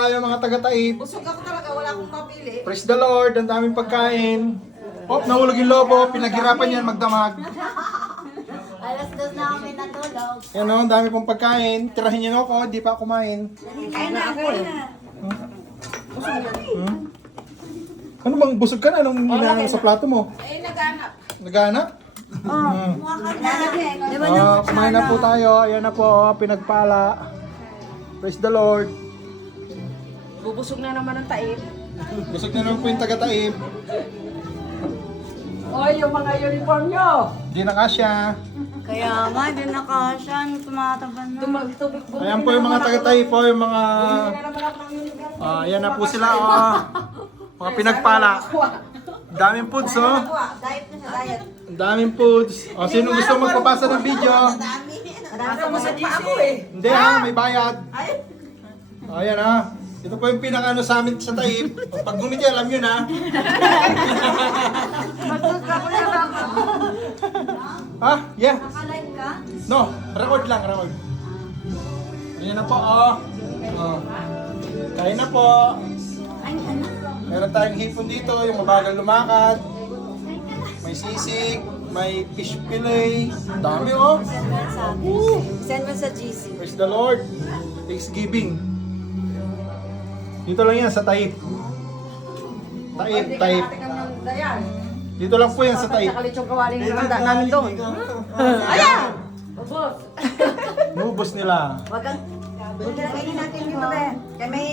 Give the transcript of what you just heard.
Tayo mga taga-Taib. Busog ako talaga, wala akong mapili. Praise the Lord, ang daming pagkain. Hop, nahulog yung lobo, pinaghirapan yan magdamag. Alas 2 na kami natulog. Yan o, ang dami pong pagkain. Tirahin niyo ako, di pa kumain. Kain na, kain na. Ano bang busog ka na? Anong hinahanap sa plato mo? Eh, naghanap. Naghanap? Kumain na po tayo. Ayan na po, pinagpala. Praise the Lord. Bubusog na naman ang taib. Busog na naman po yung taga-Taib. Oy, yung mga uniform nyo. Di na kasya. Kaya nga, din nakasya. Tumataba na. Tumagtubig po. Ayan po yung mga taga-Taib po, yung mga... naman ako ng uniform. Ayan na po sila, oh. Mga pinagpala. Daming foods, oh. Diet na sa diet. Ang daming foods. O, sino gusto magpapasa ng video? Nasa mo sa GC eh. Hindi ha, may bayad. O, ayan ha. Ito po yung pinaka-ano sa amin sa Taib. Pag gumiti, alam yun ha. Ha? Yeah. Nakalive ka? No, record lang, record. Ayan na po, oh. Oh. Kain na po. Ay, ano? Meron tayong hipon dito, yung mabagal lumakad. May sisig, may fish fillet. Ang dami, oh. Send mo sa GC. Praise the Lord. Thanksgiving. Dito lang yan sa Taib. Taib. Dito lang po yan sa Taib. Sakalit yung kawaling namin doon. Ayan! Ubos. Nubos nila. Huwag kang... Huwag kang kainin natin dito, be. Kaya may...